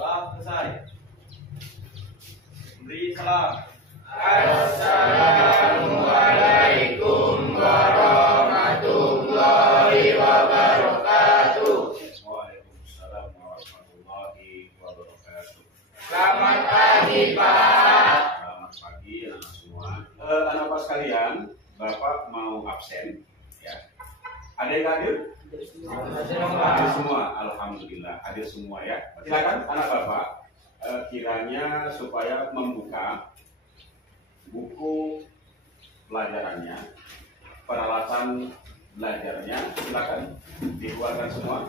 Telah selesai. Beri salam. Assalamualaikum warahmatullahi wabarakatuh. Waalaikumsalam warahmatullahi wabarakatuh. Selamat pagi, Pak. Selamat pagi anak semua. Anak-anak sekalian, Bapak mau absen, ya. Ada yang hadir? Hadir semua. Alhamdulillah hadir semua ya. Silakan anak Bapak, kiranya supaya membuka buku pelajarannya, peralatan belajarnya, silakan dikeluarkan semua.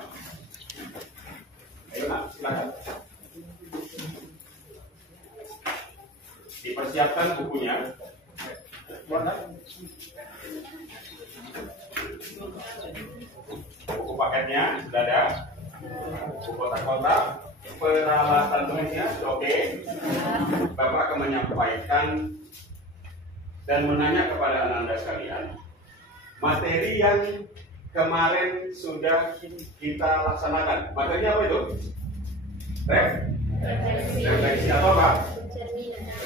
Ayo nak, silakan. Dipersiapkan bukunya. Buku paketnya sudah ada. Buku kotak-kotak, peralatan tulisnya oke. Bapak akan menyampaikan dan menanya kepada anak-anak sekalian materi yang kemarin sudah kita laksanakan. Materinya apa itu? Refleksi atau apa?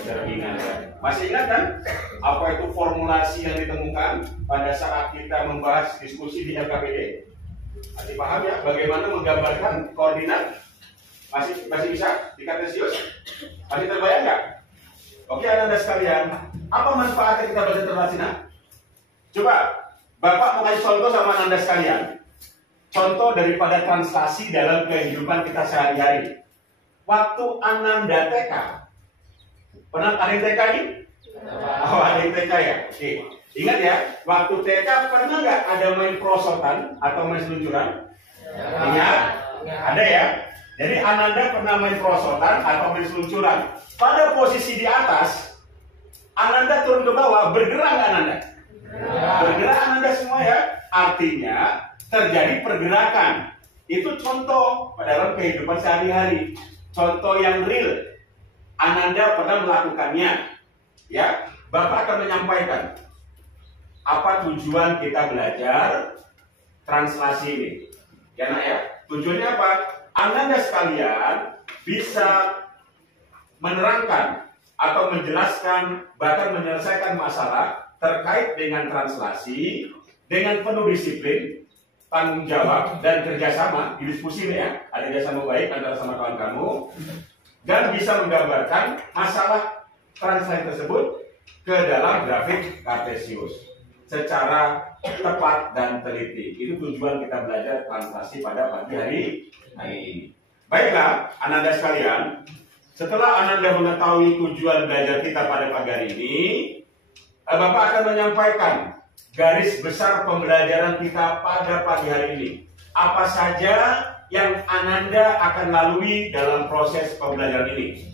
Cerminan. Masih ingat kan apa itu formulasi yang ditemukan pada saat kita membahas diskusi di LKPD? Masih paham ya bagaimana menggambarkan koordinat? Masih bisa di Kartesius? Masih terbayang nggak? Oke anak-anak sekalian, apa manfaatnya kita belajar terlaksana? Coba Bapak mau kasih contoh sama anak-anak sekalian. Contoh daripada translasi dalam kehidupan kita sehari-hari. Waktu Ananda TK, pernah ada yang TK ini? Oh, ada yang TK ya? Oke. Ingat ya, waktu TK pernah nggak ada main prosotan atau main seluncuran? Ingat? Ada ya? Jadi Ananda pernah main prosotan atau main seluncuran. Pada posisi di atas, Ananda turun ke bawah, bergerak nggak Ananda? Bergerak Ananda semua ya? Artinya terjadi pergerakan. Itu contoh pada dalam kehidupan sehari-hari. Contoh yang real. Ananda pernah melakukannya. Ya, Bapak akan menyampaikan apa tujuan kita belajar translasi ini. Ya nak ya, tujuannya apa? Ananda sekalian bisa menerangkan atau menjelaskan bahkan menyelesaikan masalah terkait dengan translasi dengan penuh disiplin, tanggung jawab dan kerjasama di diskusi ini ya. Ada kerjasama baik antara sama kawan kamu dan bisa menggambarkan masalah translasi tersebut ke dalam grafik Kartesius secara tepat dan teliti. Itu tujuan kita belajar translasi pada pagi hari ini. Baiklah, Ananda sekalian, setelah Ananda mengetahui tujuan belajar kita pada pagi hari ini, Bapak akan menyampaikan garis besar pembelajaran kita pada pagi hari ini. Apa saja yang Ananda akan lalui dalam proses pembelajaran ini.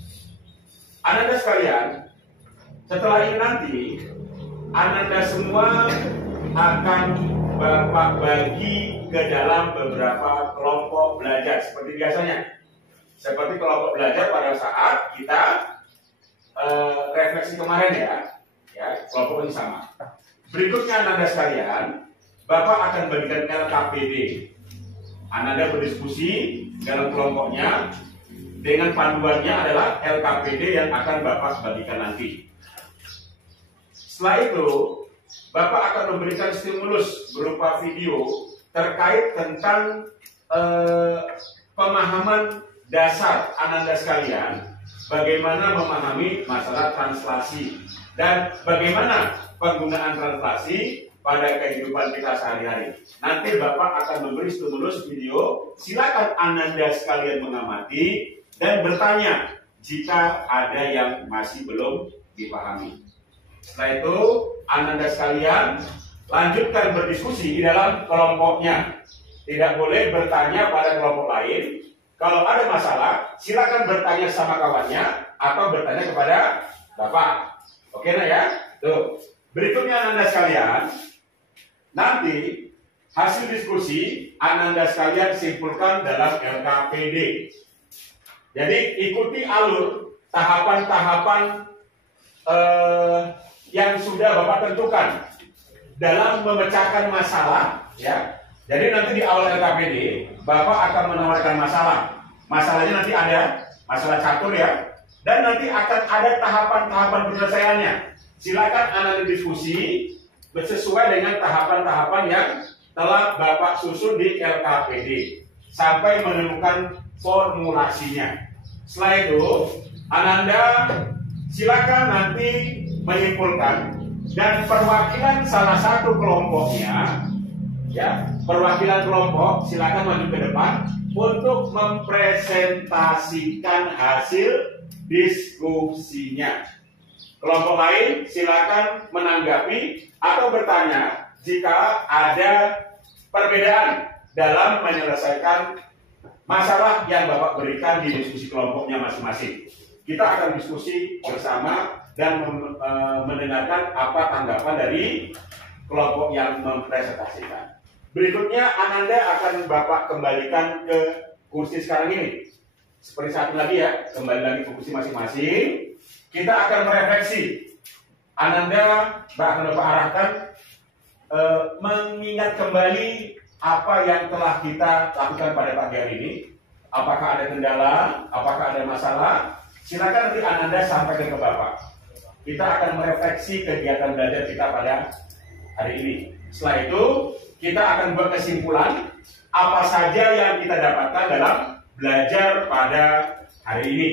Ananda sekalian, setelah ini nanti Ananda semua akan Bapak bagi ke dalam beberapa kelompok belajar seperti biasanya. Seperti kelompok belajar pada saat kita refleksi kemarin ya, kelompok ini sama. Berikutnya Ananda sekalian, Bapak akan bagikan LKPD. Ananda berdiskusi dalam kelompoknya dengan panduannya adalah LKPD yang akan Bapak bagikan nanti. Setelah itu, Bapak akan memberikan stimulus berupa video terkait tentang pemahaman dasar Ananda sekalian, bagaimana memahami masalah translasi dan bagaimana penggunaan translasi pada kehidupan kita sehari-hari. Nanti Bapak akan memberi stimulus video, silakan Ananda sekalian mengamati dan bertanya jika ada yang masih belum dipahami. Setelah itu, Ananda sekalian lanjutkan berdiskusi di dalam kelompoknya. Tidak boleh bertanya pada kelompok lain. Kalau ada masalah, silakan bertanya sama kawannya atau bertanya kepada Bapak. Oke nah ya? Tuh. Berikutnya Ananda sekalian, nanti hasil diskusi Ananda sekalian simpulkan dalam LKPD. Jadi ikuti alur tahapan-tahapan yang sudah Bapak tentukan dalam memecahkan masalah ya. Jadi nanti di awal LKPD Bapak akan menawarkan masalah. Masalahnya nanti ada masalah catur ya. Dan nanti akan ada tahapan-tahapan penyelesaiannya. Silakan Anda diskusi sesuai dengan tahapan-tahapan yang telah Bapak susun di LKPD sampai menemukan formulasinya. Setelah itu, Ananda silakan nanti menyimpulkan dan perwakilan salah satu kelompoknya, ya, perwakilan kelompok silakan maju ke depan untuk mempresentasikan hasil diskusinya. Kelompok lain silakan menanggapi atau bertanya jika ada perbedaan dalam menyelesaikan masalah yang Bapak berikan di diskusi kelompoknya masing-masing. Kita akan diskusi bersama dan mendengarkan apa tanggapan dari kelompok yang mempresentasikan. Berikutnya Ananda akan Bapak kembalikan ke kursi sekarang ini. Seperti satu lagi ya, kembali lagi ke kursi masing-masing. Kita akan merefleksi. Ananda akan Bapak arahkan mengingat kembali apa yang telah kita lakukan pada pagi hari ini. Apakah ada kendala, apakah ada masalah? Silakan nanti Ananda sampaikan ke Bapak. Kita akan merefleksi kegiatan belajar kita pada hari ini. Setelah itu, kita akan buat kesimpulan apa saja yang kita dapatkan dalam belajar pada hari ini.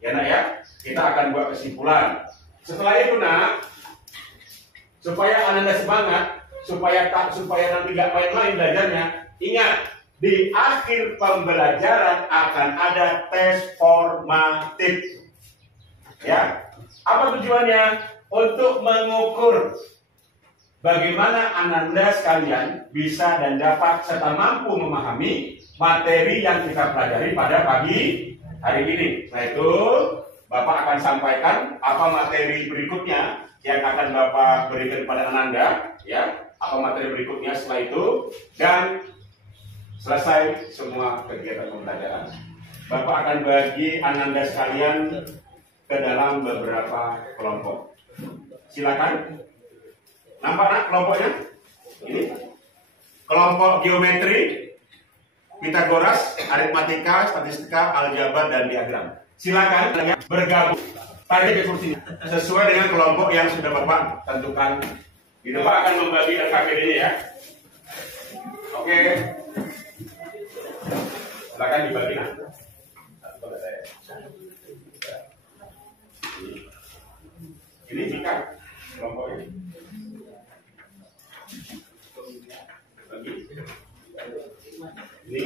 Ya nak ya, kita akan buat kesimpulan. Setelah itu nak, supaya Ananda semangat, supaya nanti gak main-main belajarnya, ingat di akhir pembelajaran akan ada tes formatif. Ya, apa tujuannya? Untuk mengukur bagaimana Ananda sekalian bisa dan dapat serta mampu memahami materi yang kita pelajari pada pagi hari ini. Nah itu Bapak akan sampaikan apa materi berikutnya yang akan Bapak berikan kepada Ananda, ya, apa materi berikutnya setelah itu, dan selesai semua kegiatan pembelajaran. Bapak akan bagi Ananda sekalian ke dalam beberapa kelompok. Silakan. Nampak nak kelompoknya? Ini kelompok geometri, Pitagoras, aritmatika, statistika, aljabar, dan diagram. Silakan bergabung. Tarik ke kursinya sesuai dengan kelompok yang sudah Bapak tentukan. Ini Bapak akan membagi LKPD-nya ya. Oke. Silakan dibagi. Ini jika kelompok ini. Bagi. Ini.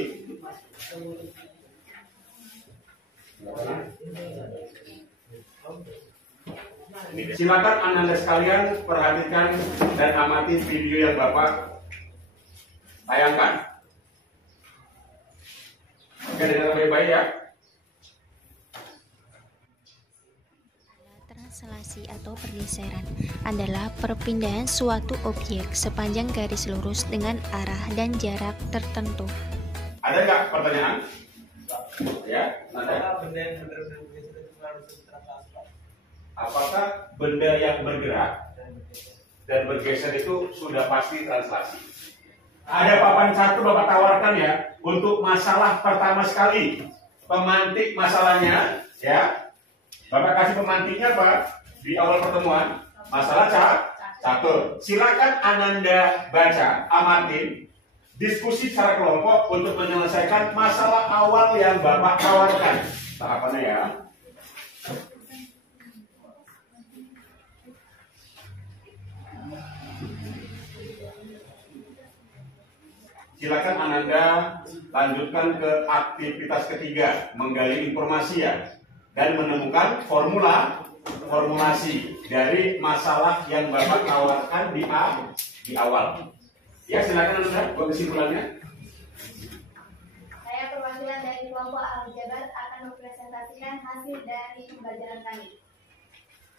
Silakan Ananda sekalian perhatikan dan amati video yang Bapak tayangkan. Oke, dengar baik-baik ya. Translasi atau pergeseran adalah perpindahan suatu objek sepanjang garis lurus dengan arah dan jarak tertentu. Ada nggak pertanyaan? Ya, ada. Apakah benda yang bergerak dan bergeser itu sudah pasti translasi? Ada papan satu Bapak tawarkan ya untuk masalah pertama sekali, pemantik masalahnya ya. Bapak kasih pemantiknya Pak di awal pertemuan, masalah catur. Silakan Ananda baca, amatin, diskusi secara kelompok untuk menyelesaikan masalah awal yang Bapak tawarkan. Tahapannya ya. Silakan Ananda lanjutkan ke aktivitas ketiga, menggali informasi ya, dan menemukan formulasi dari masalah yang Bapak tawarkan di awal. Ya, silakan Ananda buat kesimpulannya. Saya perwakilan dari kelompok aljabar akan mempresentasikan hasil dari pembelajaran kami.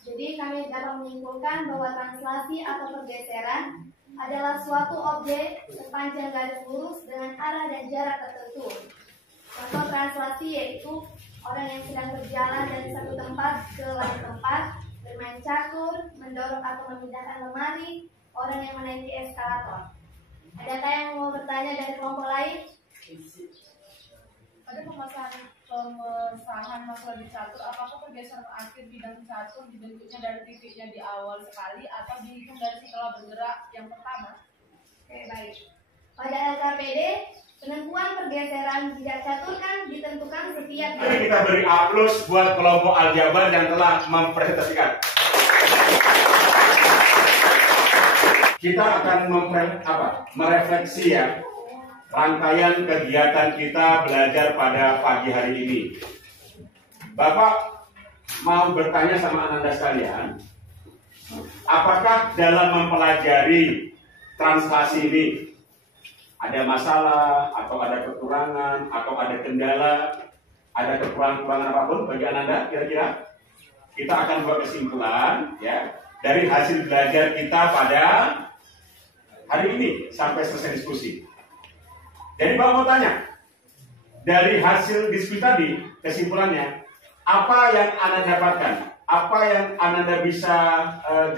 Jadi kami dapat menyimpulkan bahwa translasi atau pergeseran adalah suatu objek sepanjang garis lurus dengan arah dan jarak tertentu. Contoh translasi yaitu orang yang sedang berjalan dari satu tempat ke lain tempat, bermain catur, mendorong atau memindahkan lemari, orang yang menaiki eskalator. Adakah yang mau bertanya dari kelompok lain? pada pemesahan masalah di catur, apakah pergeseran akhir bidang catur dibentuknya dari titiknya di awal sekali atau dihitung dari setelah bergerak yang pertama? Oke, baik. Pada LKPD, penentuan pergeseran bidang catur kan ditentukan setiap. Jadi kita beri aplaus buat kelompok Aljabar yang telah mempresentasikan. Kita akan merefleksi ya rangkaian kegiatan kita belajar pada pagi hari ini. Bapak mau bertanya sama Ananda sekalian, apakah dalam mempelajari translasi ini ada masalah atau ada kekurangan atau ada kendala, ada kekurangan apapun bagi Ananda kira-kira? Kita akan buat kesimpulan ya dari hasil belajar kita pada hari ini sampai selesai diskusi. Jadi Bapak mau tanya, dari hasil diskusi tadi, kesimpulannya, apa yang Anda dapatkan? Apa yang Anda bisa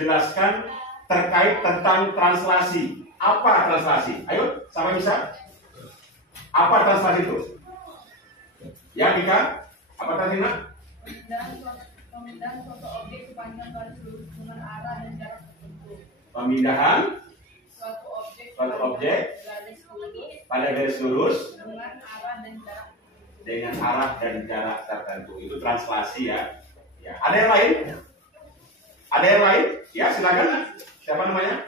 jelaskan terkait tentang translasi? Apa translasi? Ayo, sama bisa? Apa translasi itu? Ya, Mika? Apa tadi, Nak? Pemindahan suatu objek sepanjang garis lurus dengan arah dan jarak tertentu. Pemindahan Suatu objek garis lurus pada garis lurus dengan arah dan jarak tertentu. dengan arah dan jarak tertentu. Itu translasi ya. Ya. Ada yang lain? Ada yang lain? Ya, silakan. Siapa namanya?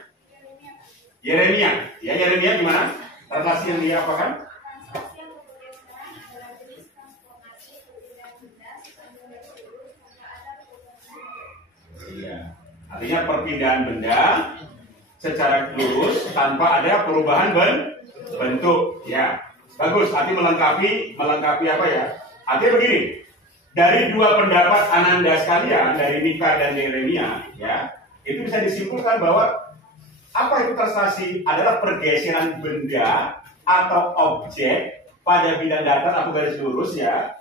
Yeremia. Ya, Yeremia gimana? Translasi yang dia apakan? Translasi yang bergeseran adalah jenis transformasi perpindahan benda sepanjang garis lurus tanpa ada perubahan. Iya. Artinya perpindahan benda secara lurus tanpa ada perubahan bentuk. Ya. Bagus, artinya melengkapi apa ya? Artinya begini. Dari dua pendapat Ananda sekalian, dari Mika dan Yeremia, ya, itu bisa disimpulkan bahwa apa itu translasi adalah pergeseran benda atau objek pada bidang datar atau garis lurus ya,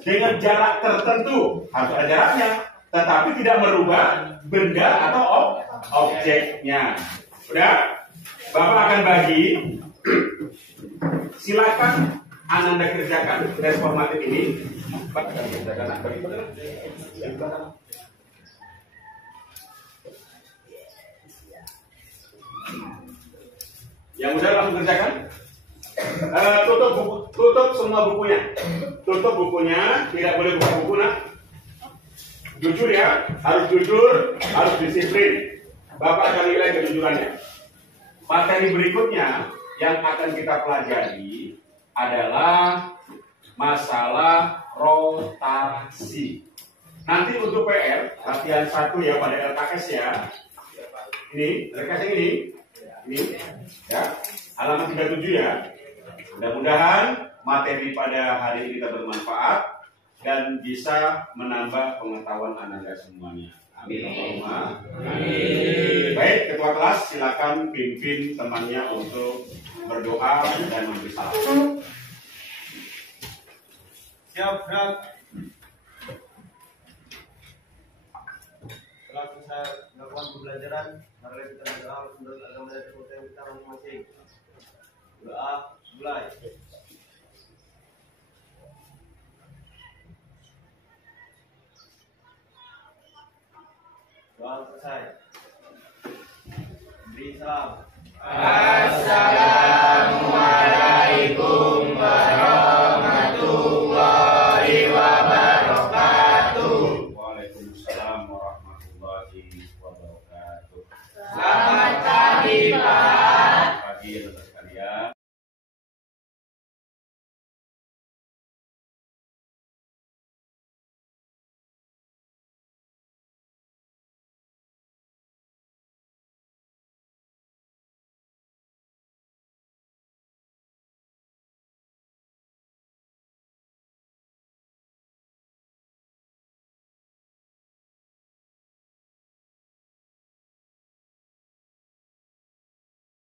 dengan jarak tertentu, harus ada jaraknya, tetapi tidak merubah benda atau objeknya. Udah, Bapak akan bagi. Silakan Ananda kerjakan tes formatif ini. Pak, kerjakan bagi yang belakang. Yang udah langsung kerjakan. Tutup semua bukunya. Tutup bukunya, tidak boleh buka buku nak. Jujur ya, harus jujur, harus disiplin. Bapak akan nilai kejujurannya. Materi berikutnya yang akan kita pelajari adalah masalah rotasi. Nanti untuk PR, latihan 1 ya pada LKS ya. Ini, LKS yang ini ya, halaman 37 ya. Mudah-mudahan materi pada hari ini kita bermanfaat dan bisa menambah pengetahuan Anda semuanya. Amin. Amin. Baik, ketua kelas silakan pimpin temannya untuk berdoa dan memberi salam. Siap, gerak. Setelah selesai melakukan pembelajaran, mari kita berdoa menurut agama dan kepercayaan kita masing-masing. Doa mulai. Doa selesai. Beri salam. Assalamualaikum warahmatullahi wabarakatuh. Waalaikumsalam warahmatullahi wabarakatuh. Selamat pagi, Pak. Pagi.